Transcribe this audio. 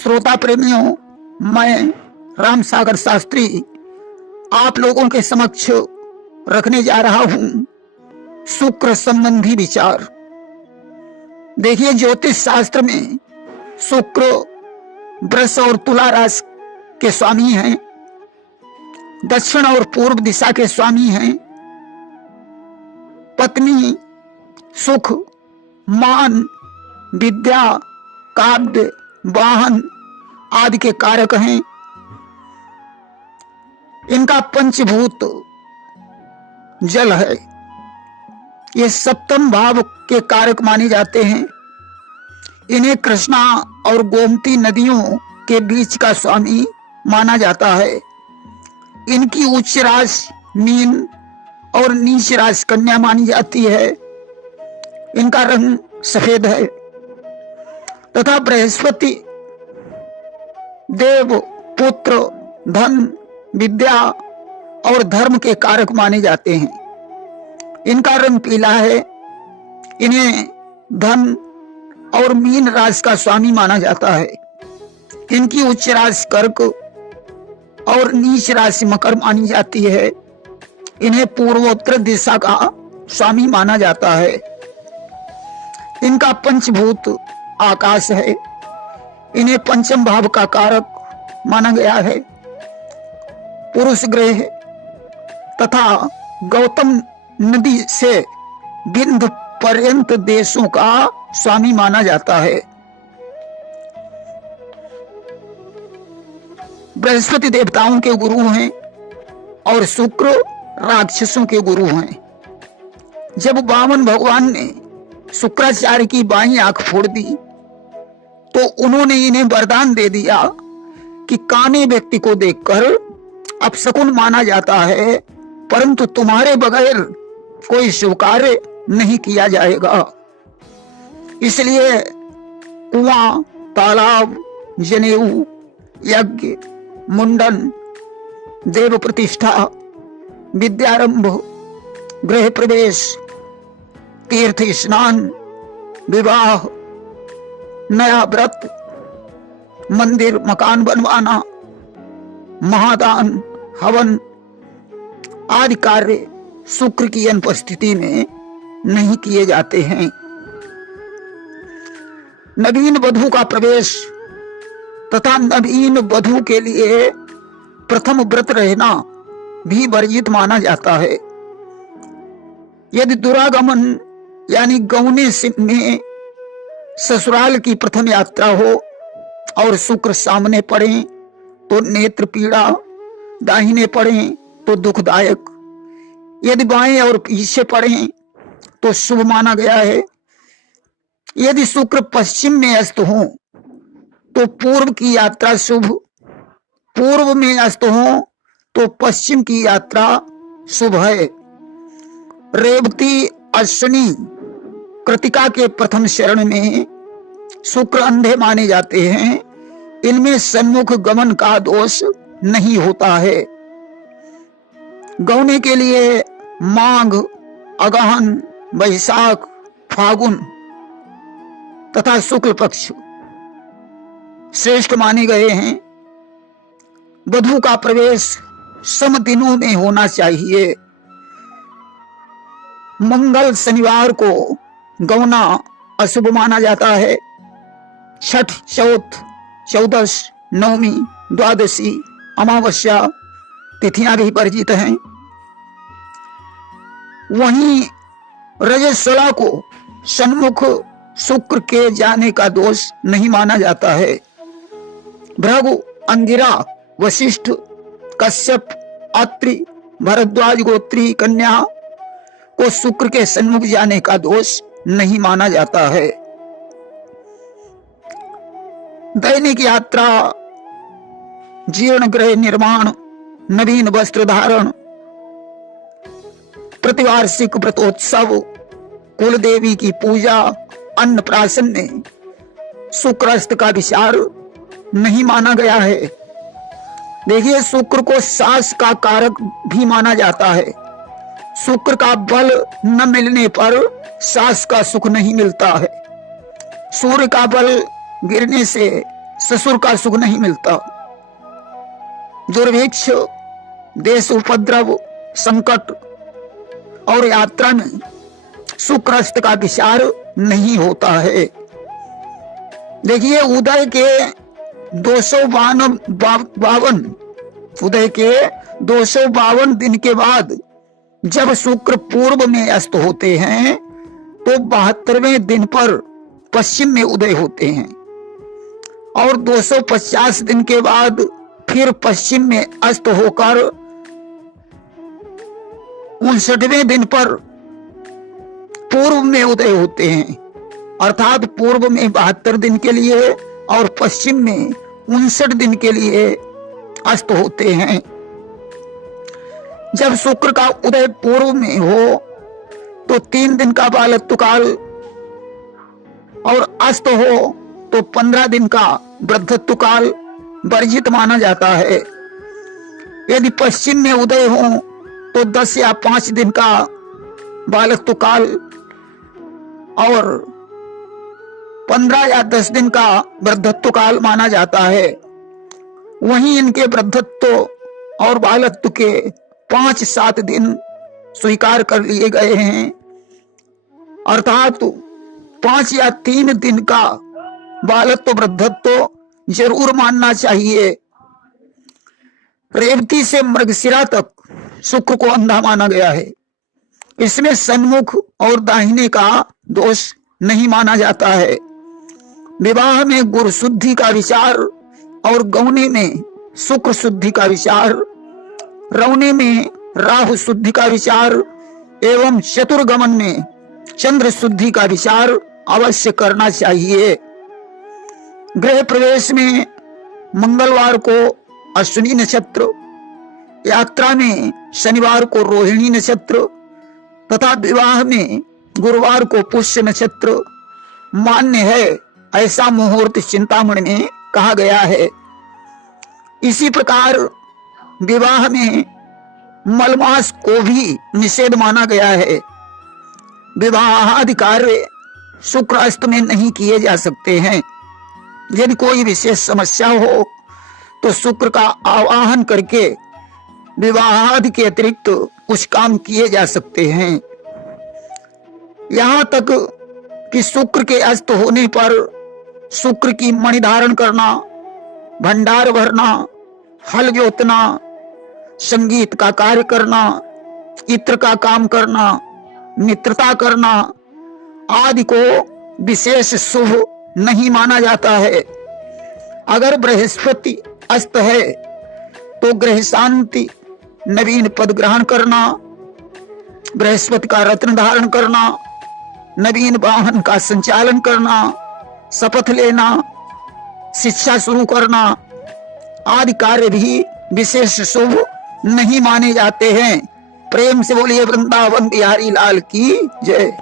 श्रोता प्रेमियों, मैं राम सागर शास्त्री आप लोगों के समक्ष रखने जा रहा हूं शुक्र संबंधी विचार। देखिए, ज्योतिष शास्त्र में शुक्र वृष और तुला राशि के स्वामी हैं, दक्षिण और पूर्व दिशा के स्वामी हैं, पत्नी, सुख, मान, विद्या, काव्य, वाहन आदि के कारक हैं। इनका पंचभूत जल है। ये सप्तम भाव के कारक माने जाते हैं। इन्हें कृष्णा और गोमती नदियों के बीच का स्वामी माना जाता है। इनकी उच्च राशि मीन और नीच राशि कन्या मानी जाती है। इनका रंग सफेद है तथा बृहस्पति देव पुत्र, धन, विद्या और धर्म के कारक माने जाते हैं। इनका रंग पीला है। इन्हें धन और मीन राशि का स्वामी माना जाता है। इनकी उच्च राशि कर्क और नीच राशि मकर मानी जाती है। इन्हें पूर्वोत्तर दिशा का स्वामी माना जाता है। इनका पंचभूत आकाश है। इन्हें पंचम भाव का कारक माना गया है। पुरुष ग्रह तथा गौतम नदी से बिंद पर्यंत देशों का स्वामी माना जाता है। बृहस्पति देवताओं के गुरु हैं और शुक्र राक्षसों के गुरु हैं। जब वामन भगवान ने शुक्राचार्य की बाईं आंख फोड़ दी तो उन्होंने इन्हें वरदान दे दिया कि काने व्यक्ति को देखकर अपशकुन माना जाता है, परंतु तुम्हारे बगैर कोई शुभ कार्य नहीं किया जाएगा। इसलिए कुआं, तालाब, जनेऊ, यज्ञ, मुंडन, देव प्रतिष्ठा, विद्यारंभ, गृह प्रवेश, तीर्थ स्नान, विवाह, नया व्रत, मंदिर मकान बनवाना, महादान, हवन आदि कार्य शुक्र की अनुपस्थिति में नहीं किए जाते हैं। नवीन वधू का प्रवेश तथा नवीन वधू के लिए प्रथम व्रत रहना भी वर्जित माना जाता है। यदि दुरागमन यानी गौने में ससुराल की प्रथम यात्रा हो और शुक्र सामने पड़े तो नेत्र पीड़ा, दाहिने पड़े तो दुखदायक, यदि बाएं और पीछे पड़े तो शुभ माना गया है। यदि शुक्र पश्चिम में अस्त हो तो पूर्व की यात्रा शुभ, पूर्व में अस्त हो तो पश्चिम की यात्रा शुभ है। रेवती, अश्विनी, कृतिका के प्रथम चरण में शुक्र अंधे माने जाते हैं। इनमें सन्मुख गमन का दोष नहीं होता है। गौने के लिए माघ, अगहन, वैशाख, फागुन तथा शुक्ल पक्ष श्रेष्ठ माने गए हैं। वधू का प्रवेश सम दिनों में होना चाहिए। मंगल, शनिवार को गौना अशुभ माना जाता है। छठ, चौथ, चौदस, नवमी, द्वादशी, अमावस्या तिथियां भी वर्जित हैं। वहीं रजस्वला को सन्मुख शुक्र के जाने का दोष नहीं माना जाता है। भृगु, अंगिरा, वशिष्ठ, कश्यप, अत्रि, भरद्वाज गोत्री कन्या को शुक्र के सन्मुख जाने का दोष नहीं माना जाता है। दैनिक यात्रा, जीर्ण गृह निर्माण, नवीन वस्त्र धारण, प्रतिवार्षिक व्रतोत्सव, कुल देवी की पूजा, अन्नप्राशन में शुक्रास्त का विचार नहीं माना गया है। देखिए, शुक्र को सास का कारक भी माना जाता है। शुक्र का बल न मिलने पर सास का सुख नहीं मिलता है। सूर्य का बल गिरने से ससुर का सुख नहीं मिलता। दुर्भिक्ष, देश उपद्रव, संकट और यात्रा में सुकृष्ट का विचार नहीं होता है। देखिए, उदय के 252 दिन के बाद जब शुक्र पूर्व में अस्त होते हैं तो 72वें दिन पर पश्चिम में उदय होते हैं और 250 दिन के बाद फिर पश्चिम में अस्त होकर 59वें दिन पर पूर्व में उदय होते हैं। अर्थात पूर्व में 72 दिन के लिए और पश्चिम में 59 दिन के लिए अस्त होते हैं। जब शुक्र का उदय पूर्व में हो तो 3 दिन का बालत्व काल और अस्त हो तो 15 दिन का वृद्धत्व काल वर्जित माना जाता है। यदि पश्चिम में उदय हो तो 10 या 5 दिन का बालत्व काल और 15 या 10 दिन का वृद्धत्व काल माना जाता है। वहीं इनके वृद्धत्व और बालत्व के 5-7 दिन स्वीकार कर लिए गए हैं। अर्थात 5 या 3 दिन का बालत्व वृद्धत्व जरूर मानना चाहिए। रेवती से मृगशिरा तक शुक्र को अंधा माना गया है। इसमें सन्मुख और दाहिने का दोष नहीं माना जाता है। विवाह में गुरु शुद्धि का विचार और गौने में शुक्र शुद्धि का विचार, रौने में राहु शुद्धि का विचार एवं चतुर्गमन में चंद्र शुद्धि का विचार अवश्य करना चाहिए। गृह प्रवेश में मंगलवार को अश्विनी नक्षत्र, यात्रा में शनिवार को रोहिणी नक्षत्र तथा विवाह में गुरुवार को पुष्य नक्षत्र मान्य है, ऐसा मुहूर्त चिंतामणि में कहा गया है। इसी प्रकार विवाह में मलमास को भी निषेध माना गया है। विवाह आदि कार्य शुक्र अस्त में नहीं किए जा सकते हैं। यदि कोई विशेष समस्या हो तो शुक्र का आवाहन करके विवाह आदि के अतिरिक्त कुछ काम किए जा सकते हैं। यहाँ तक कि शुक्र के अस्त होने पर शुक्र की मणि धारण करना, भंडार भरना, हल जोतना, संगीत का कार्य करना, इत्र का काम करना, मित्रता करना आदि को विशेष शुभ नहीं माना जाता है। अगर बृहस्पति अस्त है तो गृह शांति, नवीन पद ग्रहण करना, बृहस्पति का रत्न धारण करना, नवीन वाहन का संचालन करना, शपथ लेना, शिक्षा शुरू करना आदि कार्य भी विशेष शुभ नहीं माने जाते हैं। प्रेम से बोलिए वृंदावन बिहारी लाल की जय।